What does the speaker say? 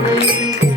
Thank you.